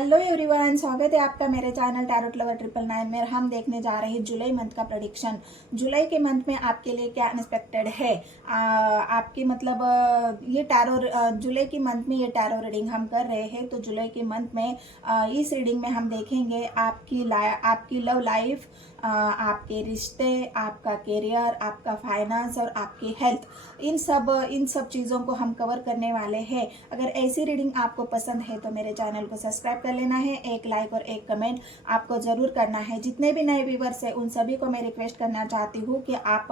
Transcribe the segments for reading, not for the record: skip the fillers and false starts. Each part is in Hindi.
हेलो एवरीवन, स्वागत है आपका मेरे चैनल टैरोट लवर 999 में। हम देखने जा रहे हैं जुलाई मंथ का प्रेडिक्शन। जुलाई के मंथ में आपके लिए क्या अनएक्सपेक्टेड है। आपकी मतलब ये टैरो जुलाई के मंथ में ये टैरो रीडिंग हम कर रहे हैं। तो जुलाई के मंथ में इस रीडिंग में हम देखेंगे आपकी लव लाइफ, आपके रिश्ते, आपका करियर, आपका फाइनेंस और आपकी हेल्थ, इन सब चीज़ों को हम कवर करने वाले हैं। अगर ऐसी रीडिंग आपको पसंद है तो मेरे चैनल को सब्सक्राइब कर लेना है। एक लाइक और एक कमेंट आपको ज़रूर करना है। जितने भी नए व्यूवर्स हैं उन सभी को मैं रिक्वेस्ट करना चाहती हूँ कि आप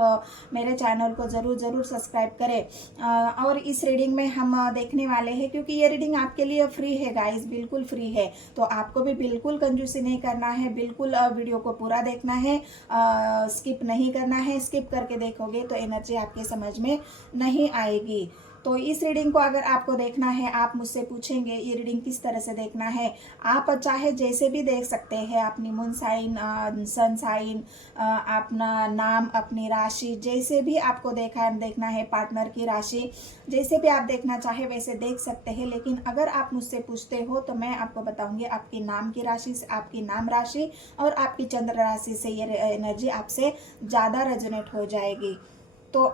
मेरे चैनल को ज़रूर सब्सक्राइब करें। और इस रीडिंग में हम देखने वाले हैं, क्योंकि ये रीडिंग आपके लिए फ्री है गाइस, बिल्कुल फ्री है। तो आपको भी बिल्कुल कंजूसी नहीं करना है, बिल्कुल वीडियो को पूरा देखना है, स्किप नहीं करना है। स्किप करके देखोगे तो एनर्जी आपके समझ में नहीं आएगी। तो इस रीडिंग को अगर आपको देखना है, आप मुझसे पूछेंगे ये रीडिंग किस तरह से देखना है। आप चाहे जैसे भी देख सकते हैं, अपनी मून साइन, सन साइन, अपना नाम, अपनी राशि, जैसे भी आपको देखना है, पार्टनर की राशि, जैसे भी आप देखना चाहे वैसे देख सकते हैं। लेकिन अगर आप मुझसे पूछते हो तो मैं आपको बताऊंगी आपकी नाम की राशि से, आपकी नाम राशि और आपकी चंद्र राशि से ये एनर्जी आपसे ज़्यादा रेजोनेट हो जाएगी। तो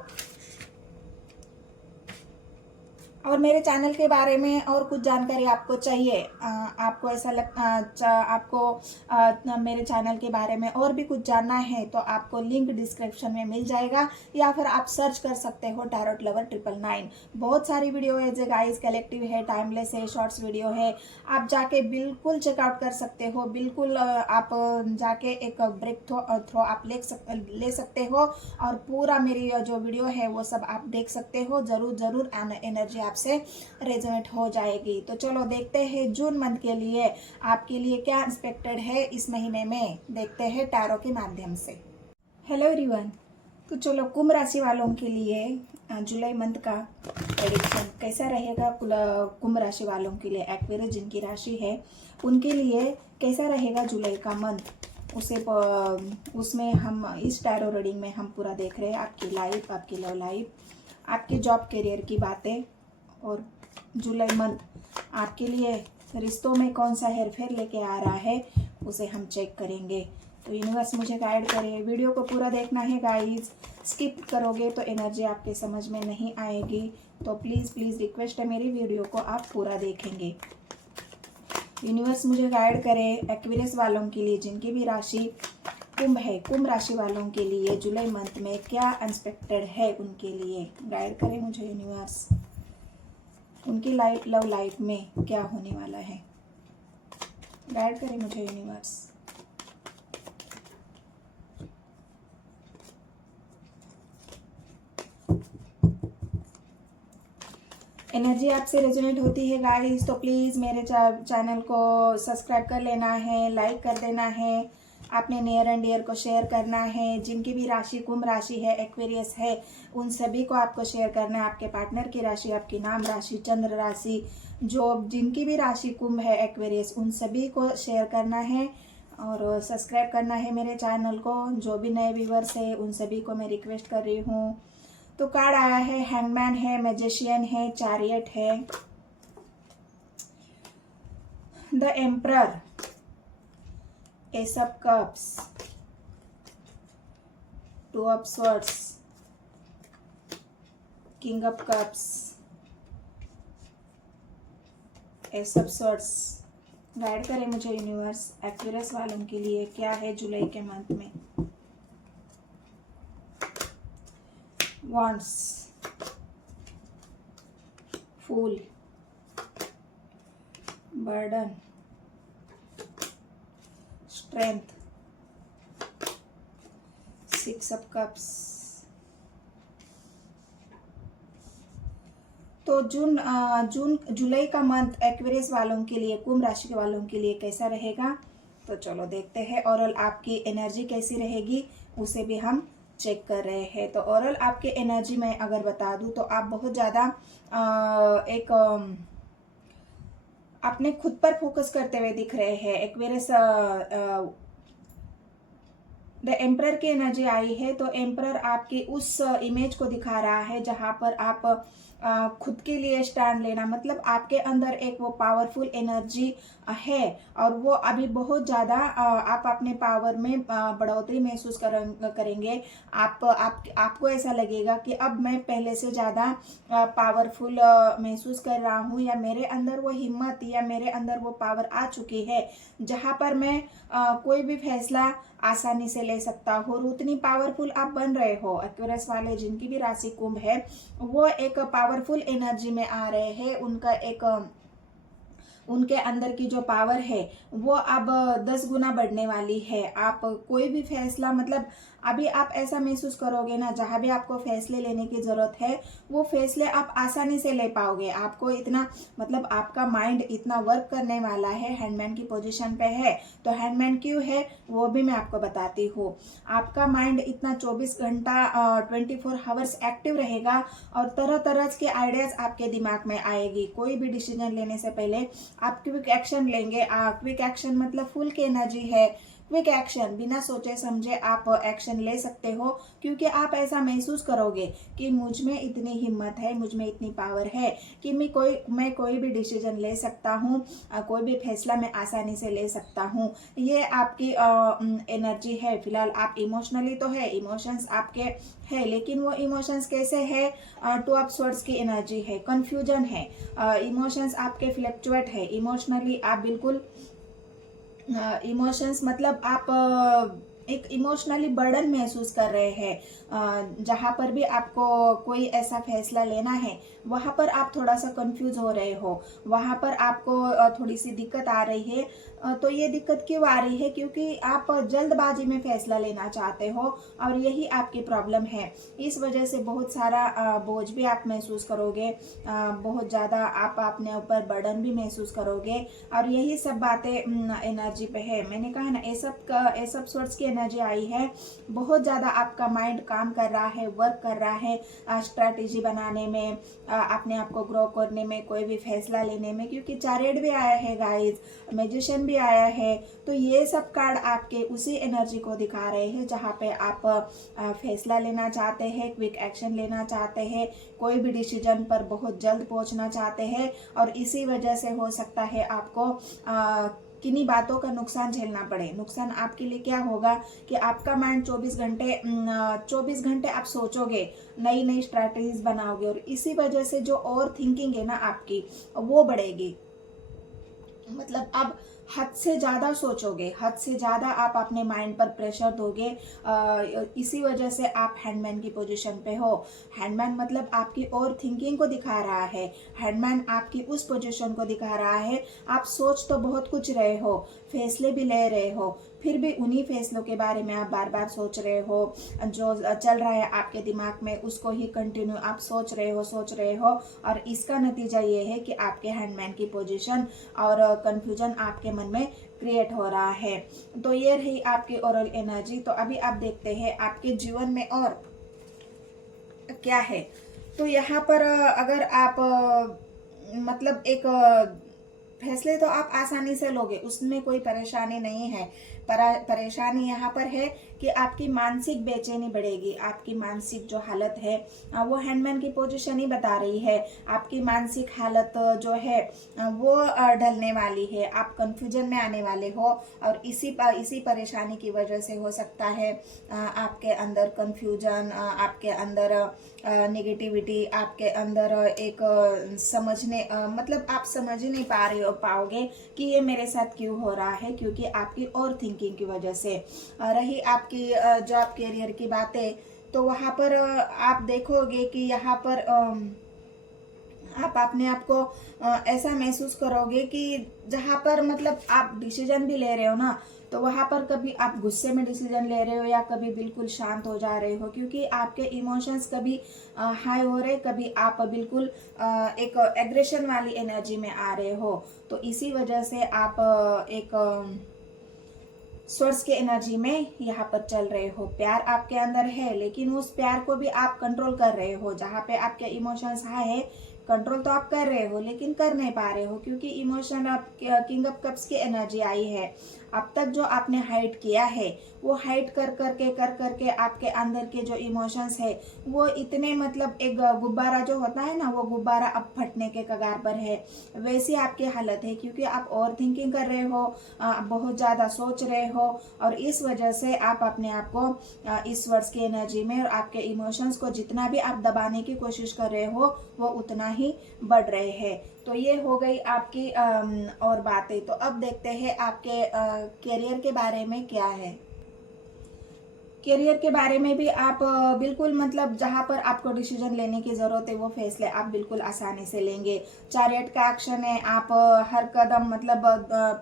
और मेरे चैनल के बारे में और कुछ जानकारी आपको चाहिए, आपको ऐसा आपको मेरे चैनल के बारे में और भी कुछ जानना है तो आपको लिंक डिस्क्रिप्शन में मिल जाएगा, या फिर आप सर्च कर सकते हो टैरोट लवर 999। बहुत सारी वीडियो है जो गाइस कलेक्टिव है, टाइमलेस है, शॉर्ट्स वीडियो है। आप जाके बिल्कुल चेकआउट कर सकते हो, बिल्कुल आप जाके एक ब्रेक थ्रो आप ले सकते हो और पूरा मेरी जो वीडियो है वो सब आप देख सकते हो। जरूर एनर्जी आपसे रेजोनेट हो जाएगी। तो चलो देखते हैं जून मंथ के लिए आपके लिए क्या एक्सपेक्टेड है इस महीने में, देखते हैं टैरो के माध्यम से। हेलो एवरीवन, तो चलो कुंभ राशि वालों के लिए जुलाई मंथ का प्रेडिक्शन कैसा रहेगा। कुंभ राशि वालों के लिए, एक्वेरियस जिनकी राशि है उनके लिए कैसा रहेगा जुलाई का मंथ, उसमें हम इस टैरो रीडिंग में हम पूरा देख रहे हैं। आपकी लाइफ, आपकी लव लाइफ, आपके जॉब करियर की बातें, और जुलाई मंथ आपके लिए रिश्तों में कौन सा हेरफेर लेके आ रहा है उसे हम चेक करेंगे। तो यूनिवर्स मुझे गाइड करे। वीडियो को पूरा देखना है गाइस, स्किप करोगे तो एनर्जी आपके समझ में नहीं आएगी। तो प्लीज़ रिक्वेस्ट है, मेरी वीडियो को आप पूरा देखेंगे। यूनिवर्स मुझे गाइड करे एक्वेरियस वालों के लिए जिनकी भी राशि कुंभ है, कुंभ राशि वालों के लिए जुलाई मंथ में क्या अनएक्सपेक्टेड है उनके लिए। गाइड करें मुझे यूनिवर्स, उनकी लव लाइफ में क्या होने वाला है। गाइड करें मुझे यूनिवर्स। एनर्जी आपसे रेजोनेट होती है गाइस तो प्लीज़ मेरे चैनल को सब्सक्राइब कर लेना है, लाइक कर देना है, आपने नियर एंड डियर को शेयर करना है। जिनकी भी राशि कुंभ राशि है, एक्वेरियस है, उन सभी को आपको शेयर करना है। आपके पार्टनर की राशि, आपकी नाम राशि, चंद्र राशि, जो जिनकी भी राशि कुंभ है, एक्वेरियस, उन सभी को शेयर करना है और सब्सक्राइब करना है मेरे चैनल को। जो भी नए व्यूवर्स है उन सभी को मैं रिक्वेस्ट कर रही हूँ। तो कार्ड आया है, हैंगमैन है, मैजिशियन है, चैरियट है, the emperor, S of cups, two of swords, king of cups, S of swords. Guide करें मुझे यूनिवर्स, एक्वेरियस वालों के लिए क्या है जुलाई के मंथ में। wands, fool, burden, strength, six of cups। तो जुलाई का मंथ एक्वेरियस वालों के लिए, कुंभ राशि के वालों के लिए कैसा रहेगा। तो चलो देखते हैं। ओवरऑल आपकी एनर्जी कैसी रहेगी उसे भी हम चेक कर रहे हैं। तो ओवरऑल आपके एनर्जी में अगर बता दूं तो आप बहुत ज़्यादा अपने खुद पर फोकस करते हुए दिख रहे हैं। एक्वेरियस द एम्परर की एनर्जी आई है, तो एम्परर आपकी उस इमेज को दिखा रहा है जहां पर आप खुद के लिए स्टैंड लेना, मतलब आपके अंदर एक वो पावरफुल एनर्जी है और वो अभी बहुत ज़्यादा आप अपने पावर में बढ़ोतरी महसूस करेंगे। आपको ऐसा लगेगा कि अब मैं पहले से ज़्यादा पावरफुल महसूस कर रहा हूँ, या मेरे अंदर वो हिम्मत या मेरे अंदर वो पावर आ चुकी है जहाँ पर मैं कोई भी फैसला आसानी से ले सकता हो। और उतनी पावरफुल आप बन रहे हो। एक्वेरियस वाले जिनकी भी राशि कुंभ है वो एक पावरफुल एनर्जी में आ रहे हैं। उनके अंदर की जो पावर है वो अब 10 गुना बढ़ने वाली है। आप कोई भी फैसला, मतलब अभी आप ऐसा महसूस करोगे ना, जहां भी आपको फैसले लेने की जरूरत है वो फैसले आप आसानी से ले पाओगे। आपको इतना, मतलब आपका माइंड इतना वर्क करने वाला है। हैंडमैन की पोजीशन पे है, तो हैंडमैन क्यों है वो भी मैं आपको बताती हूँ। आपका माइंड इतना 24 घंटा 24 हावर्स एक्टिव रहेगा और तरह तरह के आइडियाज आपके दिमाग में आएगी। कोई भी डिसीजन लेने से पहले आप क्विक एक्शन लेंगे। क्विक एक्शन मतलब फुल की एनर्जी है। क्विक एक्शन, बिना सोचे समझे आप एक्शन ले सकते हो, क्योंकि आप ऐसा महसूस करोगे कि मुझ में इतनी हिम्मत है, मुझ में इतनी पावर है कि मैं कोई भी डिसीजन ले सकता हूँ, कोई भी फैसला मैं आसानी से ले सकता हूँ। ये आपकी एनर्जी है। फिलहाल आप इमोशनली तो है, इमोशंस आपके है, लेकिन वो इमोशंस कैसे है? 2 ऑफ स्वॉर्ड्स की एनर्जी है, कंफ्यूजन है, इमोशंस आपके फ्लक्चुएट है। इमोशनली आप बिल्कुल इमोशंस, मतलब आप एक इमोशनली बर्डन महसूस कर रहे हैं। जहाँ पर भी आपको कोई ऐसा फैसला लेना है वहाँ पर आप थोड़ा सा कंफ्यूज हो रहे हो, वहाँ पर आपको थोड़ी सी दिक्कत आ रही है। तो ये दिक्कत क्यों आ रही है? क्योंकि आप जल्दबाजी में फैसला लेना चाहते हो और यही आपकी प्रॉब्लम है। इस वजह से बहुत सारा बोझ भी आप महसूस करोगे, बहुत ज़्यादा आप अपने ऊपर बर्डन भी महसूस करोगे, और यही सब बातें एनर्जी पे है। मैंने कहा ना, ये सब सोर्स की एनर्जी आई है। बहुत ज़्यादा आपका माइंड काम कर रहा है, वर्क कर रहा है स्ट्रैटेजी बनाने में, अपने आप को ग्रो करने में, कोई भी फैसला लेने में, क्योंकि चैरियट भी आया है गाइस, मैजिशियन भी आया है। तो ये सब कार्ड आपके उसी एनर्जी को दिखा रहे हैं जहाँ पे आप फैसला लेना चाहते हैं, क्विक एक्शन लेना चाहते हैं, कोई भी डिसीजन पर बहुत जल्द पहुंचना चाहते हैं, और इसी वजह से हो सकता है आपको किन्हीं बातों का नुकसान झेलना पड़े। नुकसान आपके लिए क्या होगा कि आपका माइंड 24 घंटे आप सोचोगे, नई नई स्ट्रैटेजीज बनाओगे, और इसी वजह से जो ओवर थिंकिंग है ना आपकी, वो बढ़ेगी। मतलब अब हद से ज़्यादा सोचोगे, हद से ज़्यादा आप अपने माइंड पर प्रेशर दोगे। इसी वजह से आप हैंडमैन की पोजीशन पे हो। हैंडमैन मतलब आपकी और थिंकिंग को दिखा रहा है। हैंडमैन आपकी उस पोजीशन को दिखा रहा है। आप सोच तो बहुत कुछ रहे हो, फैसले भी ले रहे हो, फिर भी उन्हीं फैसलों के बारे में आप बार बार सोच रहे हो। जो चल रहा है आपके दिमाग में उसको ही कंटिन्यू आप सोच रहे हो, और इसका नतीजा ये है कि आपके हैंडमैन की पोजीशन और कंफ्यूजन आपके मन में क्रिएट हो रहा है। तो ये रही आपकी ओरल एनर्जी। तो अभी आप देखते हैं आपके जीवन में और क्या है। तो यहाँ पर अगर आप मतलब एक फैसले तो आप आसानी से लोगे, उसमें कोई परेशानी नहीं है। परेशानी यहाँ पर है कि आपकी मानसिक बेचैनी बढ़ेगी। आपकी मानसिक जो हालत है वो हैंडमैन की पोजीशन ही बता रही है। आपकी मानसिक हालत जो है वो ढलने वाली है। आप कंफ्यूजन में आने वाले हो, और इसी परेशानी की वजह से हो सकता है आपके अंदर कंफ्यूजन, आपके अंदर नेगेटिविटी, आपके अंदर एक मतलब आप समझ ही नहीं पाओगे कि ये मेरे साथ क्यों हो रहा है, क्योंकि आपकी और थिंकिंग की वजह से। रही आपकी जॉब कैरियर की बातें, तो वहाँ पर आप देखोगे कि यहाँ पर आप अपने आप को ऐसा महसूस करोगे कि जहाँ पर मतलब आप डिसीजन भी ले रहे हो ना, तो वहाँ पर कभी आप गुस्से में डिसीजन ले रहे हो या कभी बिल्कुल शांत हो जा रहे हो, क्योंकि आपके इमोशंस कभी हाई हो रहे, कभी आप बिल्कुल एक एग्रेशन वाली एनर्जी में आ रहे हो। तो इसी वजह से आप एक सोर्स के एनर्जी में यहाँ पर चल रहे हो। प्यार आपके अंदर है, लेकिन उस प्यार को भी आप कंट्रोल कर रहे हो। जहाँ पे आपके इमोशंस हाई है, कंट्रोल तो आप कर रहे हो लेकिन कर नहीं पा रहे हो, क्योंकि इमोशन आप किंग ऑफ कप्स की एनर्जी आई है। अब तक जो आपने हाइड किया है वो हाइड कर करके आपके अंदर के जो इमोशंस है वो इतने मतलब एक गुब्बारा जो होता है ना, वो गुब्बारा अब फटने के कगार पर है, वैसी आपकी हालत है। क्योंकि आप ओवर थिंकिंग कर रहे हो, बहुत ज़्यादा सोच रहे हो, और इस वजह से आप अपने आप को इस वर्ष की एनर्जी में और आपके इमोशंस को जितना भी आप दबाने की कोशिश कर रहे हो वो उतना ही बढ़ रहे हैं। तो ये हो गई आपकी और बातें। तो अब देखते हैं आपके करियर के बारे में क्या है। करियर के बारे में भी आप बिल्कुल मतलब जहां पर आपको डिसीजन लेने की जरूरत है वो फैसले आप बिल्कुल आसानी से लेंगे। चैरियट का एक्शन है, आप हर कदम मतलब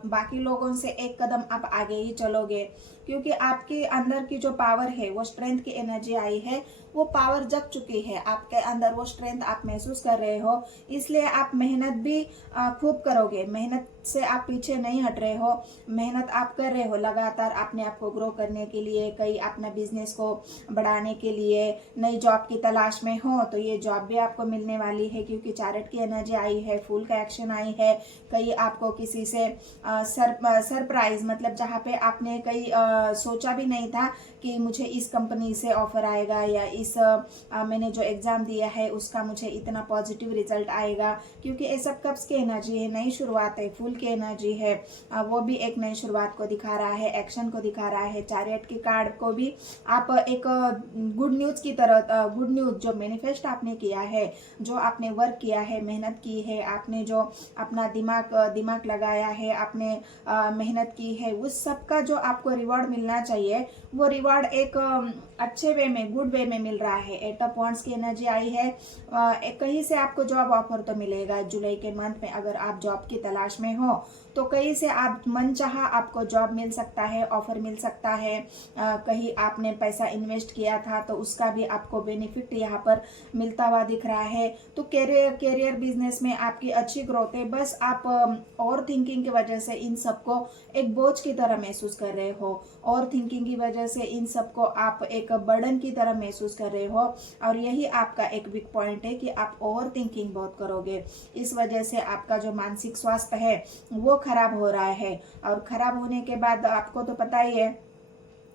बाकी लोगों से एक कदम आप आगे ही चलोगे, क्योंकि आपके अंदर की जो पावर है, वो स्ट्रेंथ की एनर्जी आई है, वो पावर जग चुकी है आपके अंदर, वो स्ट्रेंथ आप महसूस कर रहे हो। इसलिए आप मेहनत भी खूब करोगे, मेहनत से आप पीछे नहीं हट रहे हो, मेहनत आप कर रहे हो लगातार अपने आप को ग्रो करने के लिए, कई अपना बिजनेस को बढ़ाने के लिए, नई जॉब की तलाश में हो तो ये जॉब भी आपको मिलने वाली है, क्योंकि चैरियट की एनर्जी आई है, फूल का एक्शन आई है। कई आपको किसी से सरप्राइज मतलब जहाँ पे आपने कई सोचा भी नहीं था कि मुझे इस कंपनी से ऑफर आएगा, या इस मैंने जो एग्जाम दिया है उसका मुझे इतना पॉजिटिव रिजल्ट आएगा, क्योंकि ये सब कब्स की एनर्जी है, नई शुरुआत है, फूल की एनर्जी है, वो भी एक नई शुरुआत को दिखा रहा है, एक्शन को दिखा रहा है। चैरियट की कार्ड को भी आप एक गुड न्यूज की तरह, गुड न्यूज जो मैनिफेस्ट आपने किया है, जो आपने वर्क किया है, मेहनत की है, आपने जो अपना दिमाग लगाया है, आपने मेहनत की है, उस सब का जो आपको रिवॉर्ड मिलना चाहिए वो रिवॉर्ड एक अच्छे वे में, गुड वे में मिल रहा है। 8 ऑफ वांड्स की एनर्जी आई है, कहीं से आपको जॉब ऑफर तो मिलेगा जुलाई के मंथ में। अगर आप जॉब की तलाश में हो तो कहीं से आप मन चाहा आपको जॉब मिल सकता है, ऑफर मिल सकता है। कहीं आपने पैसा इन्वेस्ट किया था तो उसका भी आपको बेनिफिट यहाँ पर मिलता हुआ दिख रहा है। तो कैरियर बिजनेस में आपकी अच्छी ग्रोथ है, बस आप ओवर थिंकिंग की वजह से इन सबको एक बोझ की तरह महसूस कर रहे हो, और थिंकिंग की वजह से इन सबको आप एक बर्डन की तरह महसूस कर रहे हो, और यही आपका एक वीक पॉइंट है कि आप ओवर थिंकिंग बहुत करोगे। इस वजह से आपका जो मानसिक स्वास्थ्य है वो खराब हो रहा है, और खराब होने के बाद आपको तो पता ही है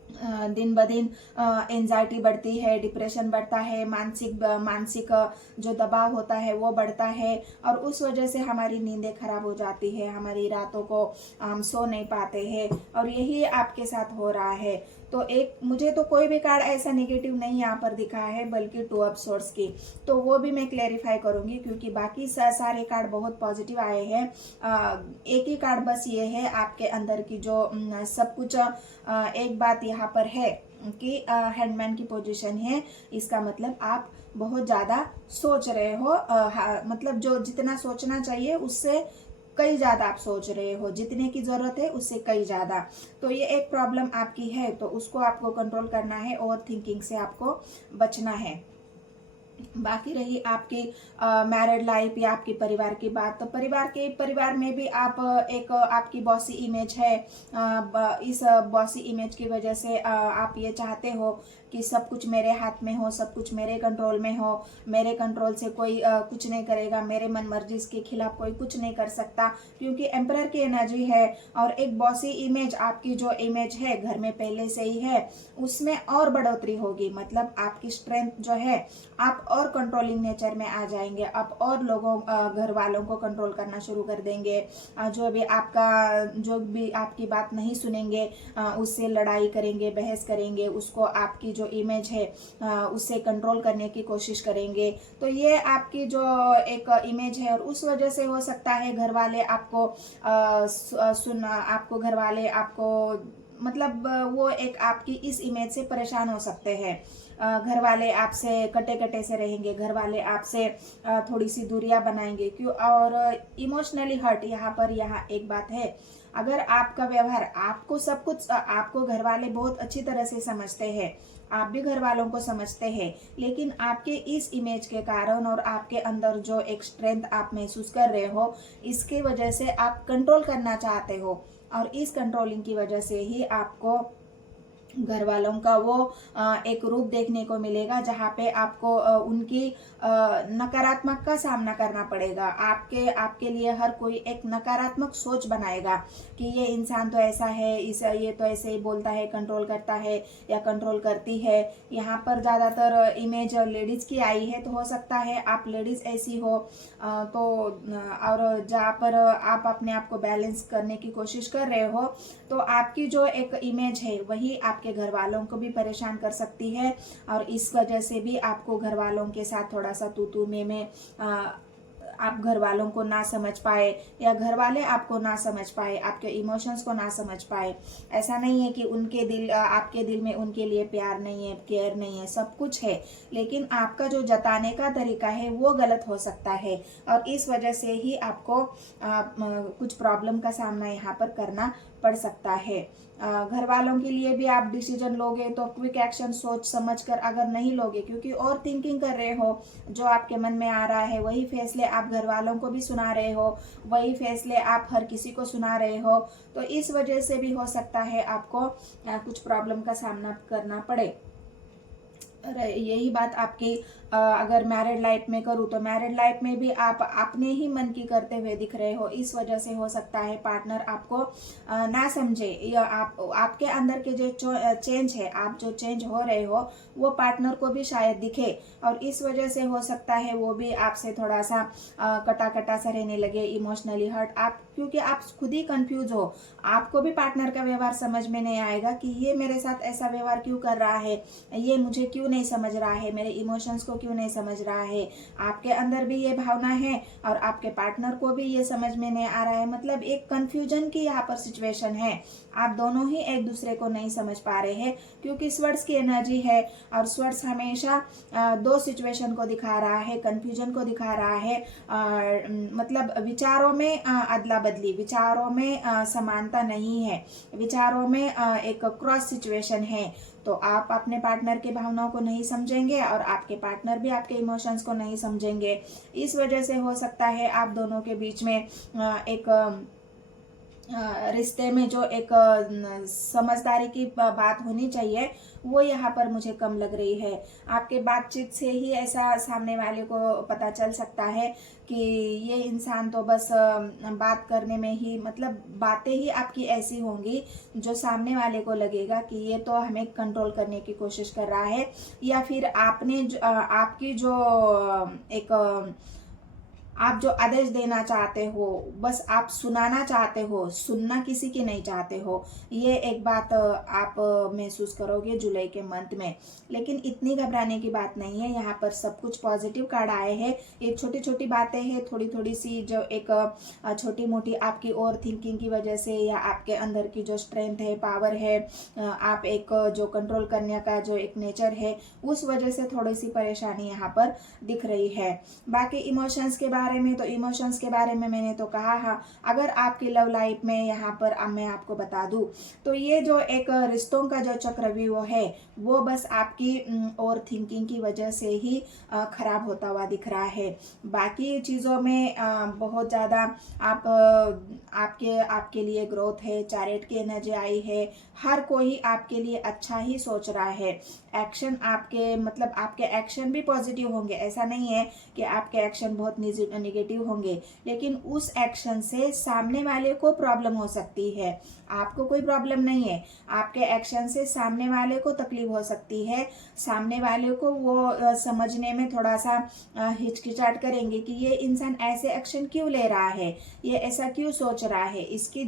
दिन ब दिन एंजाइटी बढ़ती है, डिप्रेशन बढ़ता है, मानसिक जो दबाव होता है वो बढ़ता है, और उस वजह से हमारी नींदें खराब हो जाती है, हमारी रातों को हम सो नहीं पाते हैं, और यही आपके साथ हो रहा है। तो एक मुझे तो कोई भी कार्ड ऐसा नेगेटिव नहीं यहाँ पर दिखा है, बल्कि 2 ऑफ सोर्स की, तो वो भी मैं क्लेरिफाई करूंगी, क्योंकि बाकी सारे कार्ड बहुत पॉजिटिव आए हैं। एक ही कार्ड बस ये है आपके अंदर की जो सब कुछ एक बात यहाँ पर है कि हैंडमैन की पोजीशन है, इसका मतलब आप बहुत ज़्यादा सोच रहे हो, मतलब जो जितना सोचना चाहिए उससे कई ज्यादा आप सोच रहे हो, जितने की जरूरत है उससे कई ज्यादा। तो ये एक प्रॉब्लम आपकी है, तो उसको आपको कंट्रोल करना है, ओवर थिंकिंग से आपको बचना है। बाकी रही आपकी मैरिड लाइफ या आपके परिवार की बात, तो परिवार में भी आप एक आपकी बॉसी इमेज है, इस बॉसी इमेज की वजह से आप ये चाहते हो कि सब कुछ मेरे हाथ में हो, सब कुछ मेरे कंट्रोल में हो, मेरे कंट्रोल से कोई कुछ नहीं करेगा, मेरे मन मर्जी के खिलाफ कोई कुछ नहीं कर सकता, क्योंकि एम्परर की एनर्जी है। और एक बॉसी इमेज, आपकी जो इमेज है घर में पहले से ही है, उसमें और बढ़ोतरी होगी, मतलब आपकी स्ट्रेंथ जो है, आप और कंट्रोलिंग नेचर में आ जाएंगे, आप और लोगों घर वालों को कंट्रोल करना शुरू कर देंगे, जो भी आपकी बात नहीं सुनेंगे उससे लड़ाई करेंगे, बहस करेंगे, उसको आपकी जो इमेज है उससे कंट्रोल करने की कोशिश करेंगे। तो ये आपकी जो एक इमेज है, और उस वजह से हो सकता है घर वाले आपको आपको घर वाले आपको मतलब वो एक आपकी इस इमेज से परेशान हो सकते हैं। घर वाले आपसे कटे से रहेंगे, घर वाले आपसे थोड़ी सी दूरियां बनाएंगे, क्यों, और इमोशनली हर्ट यहाँ एक बात है, अगर आपका व्यवहार, आपको सब कुछ, आपको घर वाले बहुत अच्छी तरह से समझते हैं, आप भी घर वालों को समझते हैं, लेकिन आपके इस इमेज के कारण और आपके अंदर जो एक स्ट्रेंथ आप महसूस कर रहे हो, इसके वजह से आप कंट्रोल करना चाहते हो, और इस कंट्रोलिंग की वजह से ही आपको घर वालों का वो एक रूप देखने को मिलेगा, जहाँ पे आपको उनकी नकारात्मक का सामना करना पड़ेगा। आपके लिए हर कोई एक नकारात्मक सोच बनाएगा कि ये इंसान तो ऐसा है, ये तो ऐसे ही बोलता है, कंट्रोल करता है या कंट्रोल करती है। यहाँ पर ज़्यादातर इमेज लेडीज़ की आई है, तो हो सकता है आप लेडीज़ ऐसी हो, तो और जहाँ पर आप अपने आप को बैलेंस करने की कोशिश कर रहे हो, तो आपकी जो एक इमेज है वही आपके घर वालों को भी परेशान कर सकती है, और इस वजह से भी आपको घर वालों के साथ थोड़ा सा तू तू में आप घर वालों को ना समझ पाए, या घर वाले आपको ना समझ पाए, आपके इमोशंस को ना समझ पाए। ऐसा नहीं है कि आपके दिल में उनके लिए प्यार नहीं है, केयर नहीं है, सब कुछ है, लेकिन आपका जो जताने का तरीका है वो गलत हो सकता है, और इस वजह से ही आपको कुछ प्रॉब्लम का सामना यहाँ पर करना पड़ सकता है। घर वालों के लिए भी आप डिसीजन लोगे तो क्विक एक्शन सोच समझ कर अगर नहीं लोगे, क्योंकि और थिंकिंग कर रहे हो, जो आपके मन में आ रहा है वही फैसले आप घर वालों को भी सुना रहे हो, वही फैसले आप हर किसी को सुना रहे हो, तो इस वजह से भी हो सकता है आपको कुछ प्रॉब्लम का सामना करना पड़े। यही बात आपकी अगर मैरिड लाइफ में करूँ तो मैरिड लाइफ में भी आप अपने ही मन की करते हुए दिख रहे हो, इस वजह से हो सकता है पार्टनर आपको ना समझे, या आपके अंदर के जो चेंज है, आप जो चेंज हो रहे हो वो पार्टनर को भी शायद दिखे, और इस वजह से हो सकता है वो भी आपसे थोड़ा सा कटा कटा सा रहने लगे, इमोशनली हर्ट आप, क्योंकि आप खुद ही कंफ्यूज हो। आपको भी पार्टनर का व्यवहार समझ में नहीं आएगा कि ये मेरे साथ ऐसा व्यवहार क्यों कर रहा है, ये मुझे क्यों नहीं समझ रहा है, मेरे इमोशंस को क्यों नहीं समझ रहा है। आपके अंदर भी ये भावना है और आपके पार्टनर को भी ये समझ में नहीं आ रहा है, मतलब एक कंफ्यूजन की यहाँ पर सिचुएशन है। आप दोनों ही एक दूसरे को नहीं समझ पा रहे हैं, क्योंकि स्वर्ड्स की एनर्जी है, और स्वर्ड्स हमेशा दो सिचुएशन को दिखा रहा है, कंफ्यूजन को दिखा रहा है, मतलब विचारों में अदला बदली, विचारों में समानता नहीं है, विचारों में एक क्रॉस सिचुएशन है। तो आप अपने पार्टनर के भावनाओं को नहीं समझेंगे, और आपके पार्टनर भी आपके इमोशंस को नहीं समझेंगे। इस वजह से हो सकता है आप दोनों के बीच में एक रिश्ते में जो एक समझदारी की बात होनी चाहिए, वो यहाँ पर मुझे कम लग रही है। आपके बातचीत से ही ऐसा सामने वाले को पता चल सकता है कि ये इंसान तो बस बात करने में ही, मतलब बातें ही आपकी ऐसी होंगी जो सामने वाले को लगेगा कि ये तो हमें कंट्रोल करने की कोशिश कर रहा है, या फिर आपकी जो एक आप जो आदेश देना चाहते हो, बस आप सुनाना चाहते हो, सुनना किसी की नहीं चाहते हो, ये एक बात आप महसूस करोगे जुलाई के मंथ में। लेकिन इतनी घबराने की बात नहीं है, यहाँ पर सब कुछ पॉजिटिव कार्ड आए हैं। ये छोटी छोटी बातें हैं, थोड़ी थोड़ी सी जो एक छोटी मोटी आपकी ओवर थिंकिंग की वजह से, या आपके अंदर की जो स्ट्रेंथ है, पावर है, आप एक जो कंट्रोल करने का जो एक नेचर है, उस वजह से थोड़ी सी परेशानी यहाँ पर दिख रही है। बाकी इमोशंस के बारे में, तो इमोशंस के बारे में मैंने तो कहा, हाँ, अगर आपकी लव लाइफ में यहाँ पर अब मैं आपको बता दूं, तो ये जो एक रिश्तों का जो चक्रव्यूह है, वो बस आपकी ओवर थिंकिंग की वजह से ही खराब होता हुआ दिख रहा है। बाकी चीज़ों में बहुत ज़्यादा आपके लिए ग्रोथ है, चैरिट की एनर्जी आई है, हर कोई आपके लिए अच्छा ही सोच रहा है। एक्शन आपके एक्शन भी पॉजिटिव होंगे, ऐसा नहीं है कि आपके एक्शन बहुत नेगेटिव होंगे, लेकिन उस एक्शन से सामने वाले को प्रॉब्लम हो सकती है। आपको कोई प्रॉब्लम नहीं है, आपके एक्शन से सामने वाले को तकलीफ हो सकती है, सामने वाले को वो समझने में थोड़ा सा हिचकिचाहट करेंगे कि ये इंसान ऐसे एक्शन क्यों ले रहा है, ये ऐसा क्यों सोच रहा है, इसके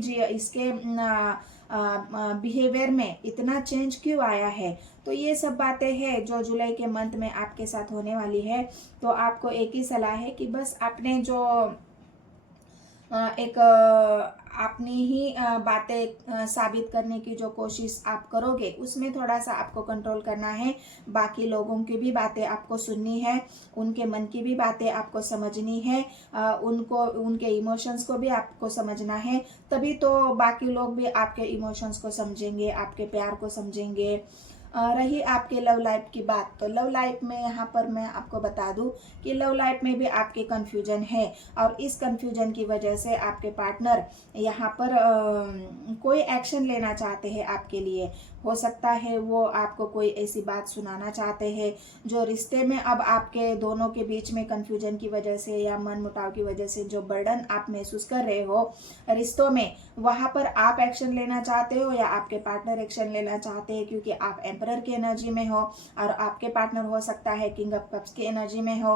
बिहेवियर में इतना चेंज क्यों आया है। तो ये सब बातें हैं जो जुलाई के मंथ में आपके साथ होने वाली है। तो आपको एक ही सलाह है कि बस अपने जो एक अपनी ही बातें साबित करने की जो कोशिश आप करोगे, उसमें थोड़ा सा आपको कंट्रोल करना है। बाकी लोगों की भी बातें आपको सुननी है, उनके मन की भी बातें आपको समझनी है, उनके इमोशंस को भी आपको समझना है, तभी तो बाकी लोग भी आपके इमोशंस को समझेंगे, आपके प्यार को समझेंगे। रही आपके लव लाइफ की बात, तो लव लाइफ में यहाँ पर मैं आपको बता दूं कि लव लाइफ में भी आपके कन्फ्यूजन है, और इस कन्फ्यूजन की वजह से आपके पार्टनर यहाँ पर कोई एक्शन लेना चाहते हैं आपके लिए। हो सकता है वो आपको कोई ऐसी बात सुनाना चाहते हैं जो रिश्ते में अब आपके दोनों के बीच में कन्फ्यूजन की वजह से या मन मुटाव की वजह से जो बर्डन आप महसूस कर रहे हो रिश्तों में, वहाँ पर आप एक्शन लेना चाहते हो या आपके पार्टनर एक्शन लेना चाहते हैं, क्योंकि आप एम्परर की एनर्जी में हो और आपके पार्टनर हो सकता है किंग ऑफ कप्स की एनर्जी में हो।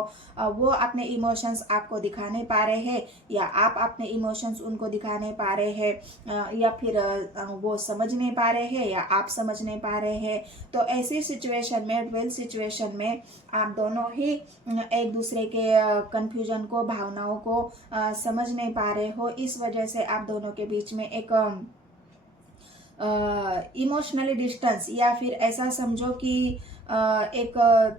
वो अपने इमोशंस आपको दिखा नहीं पा रहे हैं या आप अपने इमोशंस उनको दिखा नहीं पा रहे हैं, या फिर वो समझ नहीं पा रहे हैं या आप समझ नहीं पा रहे हैं। तो ऐसी सिचुएशन में, ड्वेल सिचुएशन में आप दोनों ही एक दूसरे के कंफ्यूजन को, भावनाओं को समझ नहीं पा रहे हो। इस वजह से आप दोनों के बीच में एक इमोशनली डिस्टेंस, या फिर ऐसा समझो कि एक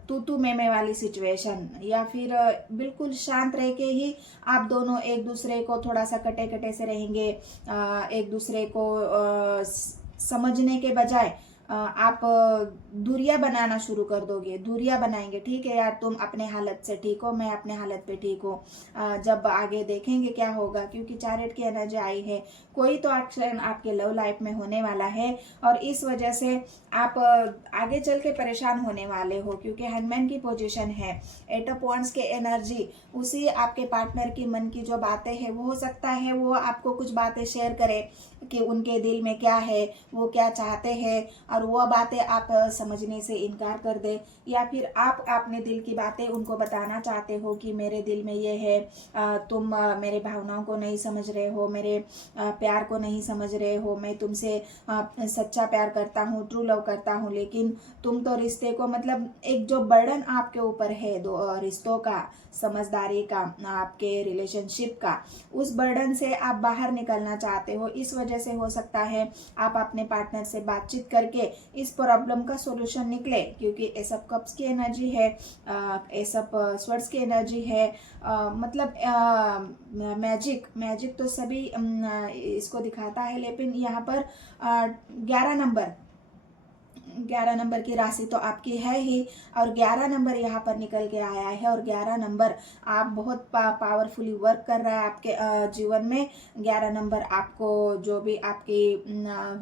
तू में वाली सिचुएशन, या फिर बिल्कुल शांत रह के ही आप दोनों एक दूसरे को थोड़ा सा कटे कटे से रहेंगे। एक दूसरे को समझने के बजाय आप दूरियां बनाना शुरू कर दोगे, दूरियां बनाएंगे। ठीक है यार, तुम अपने हालत से ठीक हो, मैं अपने हालत पे ठीक हूँ, जब आगे देखेंगे क्या होगा, क्योंकि चैरियट की एनर्जी आई है। कोई तो एक्शन आपके लव लाइफ में होने वाला है और इस वजह से आप आगे चल के परेशान होने वाले हो, क्योंकि हैंगमैन की पोजीशन है। 8 ऑफ वांड्स के एनर्जी, उसी आपके पार्टनर की मन की जो बातें हैं, वो हो सकता है वो आपको कुछ बातें शेयर करे कि उनके दिल में क्या है, वो क्या चाहते हैं, और वो बातें आप समझने से इनकार कर दे, या फिर आप अपने दिल की बातें उनको बताना चाहते हो कि मेरे दिल में ये है, तुम मेरे भावनाओं को नहीं समझ रहे हो, मेरे प्यार को नहीं समझ रहे हो, मैं तुमसे सच्चा प्यार करता हूँ, ट्रू लव करता हूँ, लेकिन तुम तो रिश्ते को, मतलब एक जो बर्डन आपके ऊपर है दो रिश्तों का, समझदारी का, आपके रिलेशनशिप का, उस बर्डन से आप बाहर निकलना चाहते हो। इस वजह से हो सकता है आप अपने पार्टनर से बातचीत करके इस प्रॉब्लम का सॉल्यूशन निकले, क्योंकि एस ऑफ कप्स की एनर्जी है, एस ऑफ स्वर्ड्स की एनर्जी है, मतलब मैजिक तो सभी इसको दिखाता है, लेकिन यहाँ पर 11 नंबर की राशि तो आपकी है ही, और 11 नंबर यहाँ पर निकल के आया है, और 11 नंबर आप बहुत पावरफुली वर्क कर रहा है आपके जीवन में। 11 नंबर आपको जो भी आपकी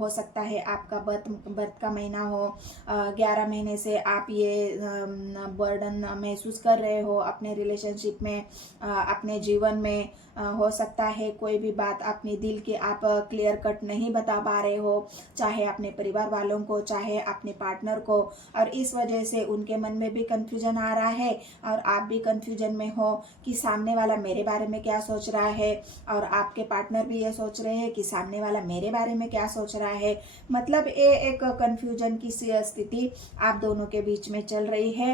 हो सकता है आपका बर्थ का महीना हो, 11 महीने से आप ये बर्डन महसूस कर रहे हो अपने रिलेशनशिप में, अपने जीवन में। हो सकता है कोई भी बात अपने दिल की आप क्लियर कट नहीं बता पा रहे हो, चाहे अपने परिवार वालों को, चाहे अपने पार्टनर को, और इस वजह से उनके मन में भी कंफ्यूजन आ रहा है और आप भी कंफ्यूजन में हो कि सामने वाला मेरे बारे में क्या सोच रहा है, और आपके पार्टनर भी ये सोच रहे हैं कि सामने वाला मेरे बारे में क्या सोच रहा है। मतलब ये एक कंफ्यूजन की स्थिति आप दोनों के बीच में चल रही है।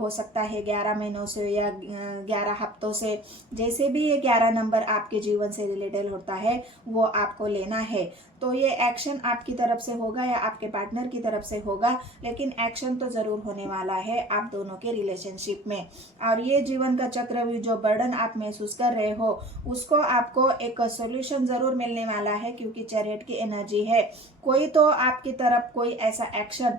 हो सकता है 11 महीनों से या 11 हफ्तों से, जैसे भी ये 11 नंबर आपके जीवन से रिलेटेड होता है वो आपको लेना है। तो ये एक्शन आपकी तरफ से होगा या आपके पार्टनर की तरफ से होगा, लेकिन एक्शन तो जरूर होने वाला है आप दोनों के रिलेशनशिप में। और ये जीवन का चक्रव्यूह जो बर्डन आप महसूस कर रहे हो उसको आपको एक सॉल्यूशन जरूर मिलने वाला है, क्योंकि चैरियट की एनर्जी है। कोई तो आपकी तरफ कोई ऐसा एक्शन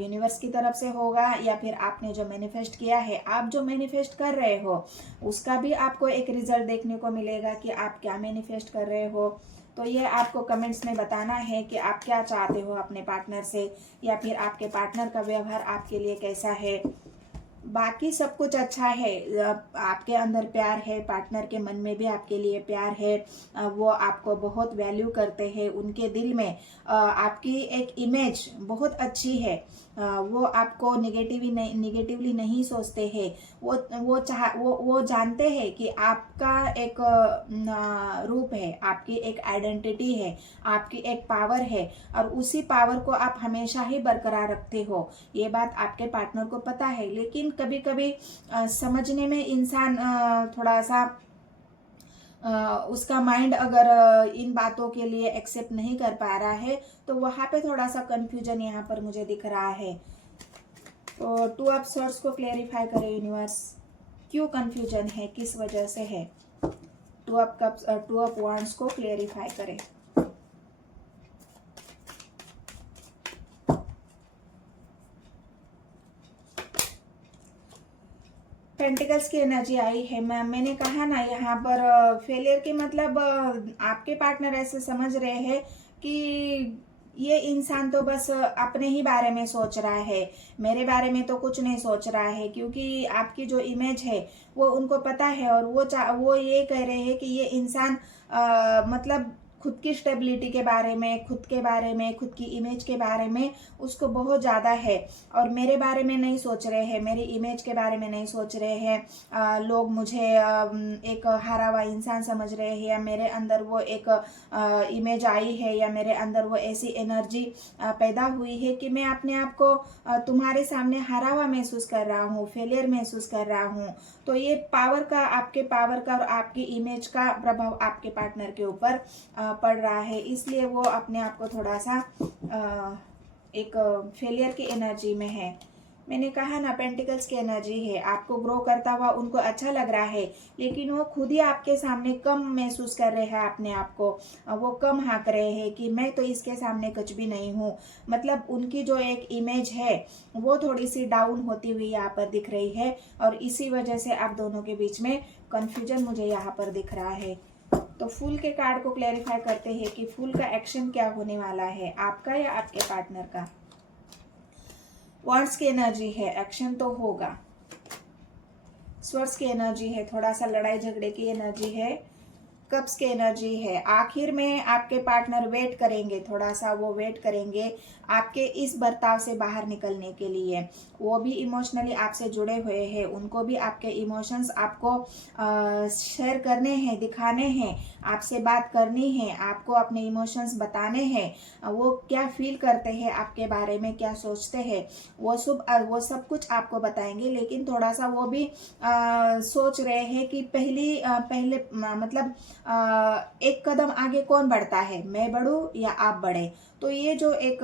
यूनिवर्स की तरफ से होगा, या फिर आपने जो मैनिफेस्ट किया है, आप जो मैनिफेस्ट कर रहे हो उसका भी आपको एक रिजल्ट देखने को मिलेगा कि आप क्या मैनिफेस्ट कर रहे हो। तो ये आपको कमेंट्स में बताना है कि आप क्या चाहते हो अपने पार्टनर से, या फिर आपके पार्टनर का व्यवहार आपके लिए कैसा है। बाकी सब कुछ अच्छा है, आपके अंदर प्यार है, पार्टनर के मन में भी आपके लिए प्यार है, वो आपको बहुत वैल्यू करते हैं, उनके दिल में आपकी एक इमेज बहुत अच्छी है, वो आपको निगेटिवली नहीं सोचते हैं। वो जानते हैं कि आपका एक रूप है, आपकी एक आइडेंटिटी है, आपकी एक पावर है, और उसी पावर को आप हमेशा ही बरकरार रखते हो। ये बात आपके पार्टनर को पता है, लेकिन कभी कभी समझने में इंसान थोड़ा सा उसका माइंड अगर इन बातों के लिए एक्सेप्ट नहीं कर पा रहा है, तो वहाँ पे थोड़ा सा कंफ्यूजन यहाँ पर मुझे दिख रहा है। तो 2 ऑफ सॉर्ड्स को क्लेरिफाई करें यूनिवर्स, क्यों कंफ्यूजन है, किस वजह से है। 2 ऑफ कप्स, 2 ऑफ वांड्स को क्लेरिफाई करें। पेंटिकल्स की एनर्जी आई है। मैंने कहा ना यहाँ पर फेलियर के मतलब आपके पार्टनर ऐसे समझ रहे हैं कि ये इंसान तो बस अपने ही बारे में सोच रहा है, मेरे बारे में तो कुछ नहीं सोच रहा है, क्योंकि आपकी जो इमेज है वो उनको पता है और वो ये कह रहे हैं कि ये इंसान मतलब खुद की स्टेबिलिटी के बारे में, खुद के बारे में, खुद की इमेज के बारे में उसको बहुत ज़्यादा है और मेरे बारे में नहीं सोच रहे हैं, मेरी इमेज के बारे में नहीं सोच रहे हैं। लोग मुझे एक हारा हुआ इंसान समझ रहे हैं, या मेरे अंदर वो एक इमेज आई है, या मेरे अंदर वो ऐसी एनर्जी पैदा हुई है कि मैं अपने आप को तुम्हारे सामने हारा हुआ महसूस कर रहा हूँ, फेलियर महसूस कर रहा हूँ। तो ये पावर का, आपके पावर का और आपकी इमेज का प्रभाव आपके पार्टनर के ऊपर पड़ रहा है, इसलिए वो अपने आप को थोड़ा सा एक फेलियर की एनर्जी में है। मैंने कहा ना, पेंटिकल्स की एनर्जी है, आपको ग्रो करता हुआ उनको अच्छा लग रहा है, लेकिन वो खुद ही आपके सामने कम महसूस कर रहे हैं अपने आप को। वो कम हाँक रहे हैं कि मैं तो इसके सामने कुछ भी नहीं हूँ। मतलब उनकी जो एक इमेज है वो थोड़ी सी डाउन होती हुई यहाँ पर दिख रही है और इसी वजह से आप दोनों के बीच में कन्फ्यूजन मुझे यहाँ पर दिख रहा है। तो फूल के कार्ड को क्लैरिफाई करते हैं कि फूल का एक्शन क्या होने वाला है, आपका या आपके पार्टनर का। वर्ड्स की एनर्जी है, एक्शन तो होगा। स्वर्ड्स की एनर्जी है, थोड़ा सा लड़ाई झगड़े की एनर्जी है। कप्स की एनर्जी है, आखिर में आपके पार्टनर वेट करेंगे, थोड़ा सा वो वेट करेंगे आपके इस बर्ताव से बाहर निकलने के लिए। वो भी इमोशनली आपसे जुड़े हुए हैं, उनको भी आपके इमोशंस आपको शेयर करने हैं, दिखाने हैं, आपसे बात करनी है, आपको अपने इमोशंस बताने हैं। वो क्या फील करते हैं आपके बारे में, क्या सोचते हैं, वो सब कुछ आपको बताएंगे। लेकिन थोड़ा सा वो भी सोच रहे हैं कि पहले मतलब एक कदम आगे कौन बढ़ता है, मैं बढ़ूं या आप बढ़े। तो ये जो एक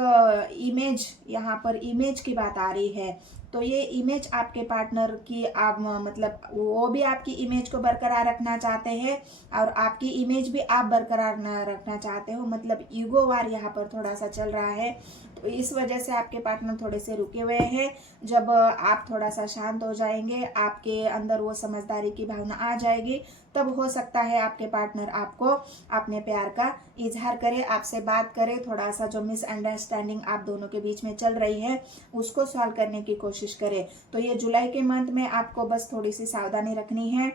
इमेज, यहाँ पर इमेज की बात आ रही है, तो ये इमेज आपके पार्टनर की, आप मतलब वो भी आपकी इमेज को बरकरार रखना चाहते हैं और आपकी इमेज भी आप बरकरार रखना चाहते हो। मतलब ईगो वार यहाँ पर थोड़ा सा चल रहा है, तो इस वजह से आपके पार्टनर थोड़े से रुके हुए हैं। जब आप थोड़ा सा शांत हो जाएंगे, आपके अंदर वो समझदारी की भावना आ जाएगी, तब हो सकता है आपके पार्टनर आपको अपने प्यार का इजहार करे, आपसे बात करे, थोड़ा सा जो मिसअंडरस्टैंडिंग आप दोनों के बीच में चल रही है उसको सॉल्व करने की कोशिश करे। तो ये जुलाई के मंथ में आपको बस थोड़ी सी सावधानी रखनी है,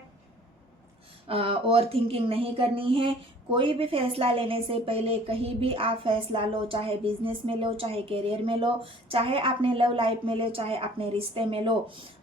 ओवर थिंकिंग नहीं करनी है। कोई भी फैसला लेने से पहले कहीं भी आप फैसला लो, चाहे बिजनेस में लो, चाहे करियर में लो, चाहे अपने लव लाइफ में लो, चाहे अपने रिश्ते में लो,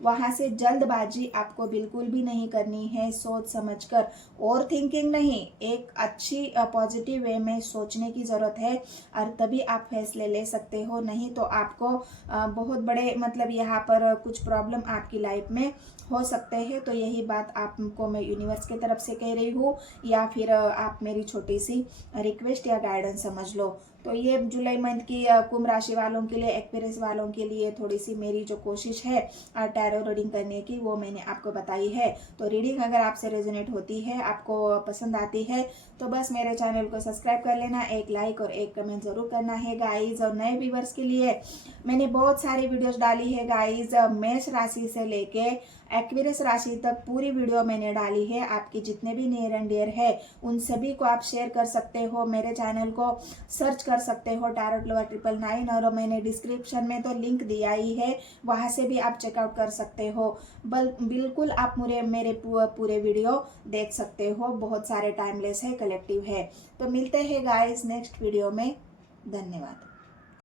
वहां से जल्दबाजी आपको बिल्कुल भी नहीं करनी है। सोच समझकर, और थिंकिंग नहीं, एक अच्छी पॉजिटिव वे में सोचने की जरूरत है और तभी आप फैसले ले सकते हो। नहीं तो आपको बहुत बड़े मतलब यहाँ पर कुछ प्रॉब्लम आपकी लाइफ में हो सकते हैं। तो यही बात आपको मैं यूनिवर्स की तरफ से कह रही हूँ, या फिर आप मेरी छोटी सी रिक्वेस्ट या गाइडेंस समझ लो। तो ये जुलाई मंथ की कुंभ राशि वालों के लिए, एक्वेरियस वालों के लिए थोड़ी सी मेरी जो कोशिश है टैरो रीडिंग करने की, वो मैंने आपको बताई है। तो रीडिंग अगर आपसे रेजोनेट होती है, आपको पसंद आती है, तो बस मेरे चैनल को सब्सक्राइब कर लेना, एक लाइक और एक कमेंट जरूर करना है गाइज। और नए व्यूवर्स के लिए मैंने बहुत सारी वीडियोस डाली है गाइज, मेष राशि से लेके एक्वेरियस राशि तक पूरी वीडियो मैंने डाली है। आपकी जितने भी नियर एंड डियर है उन सभी को आप शेयर कर सकते हो, मेरे चैनल को सर्च कर सकते हो टैरोट लवर 999, और मैंने डिस्क्रिप्शन में तो लिंक दिया ही है, वहां से भी आप चेकआउट कर सकते हो। बिल्कुल आप मेरे पूरे वीडियो देख सकते हो, बहुत सारे टाइमलेस है, कलेक्टिव है। तो मिलते हैं गाइस नेक्स्ट वीडियो में, धन्यवाद।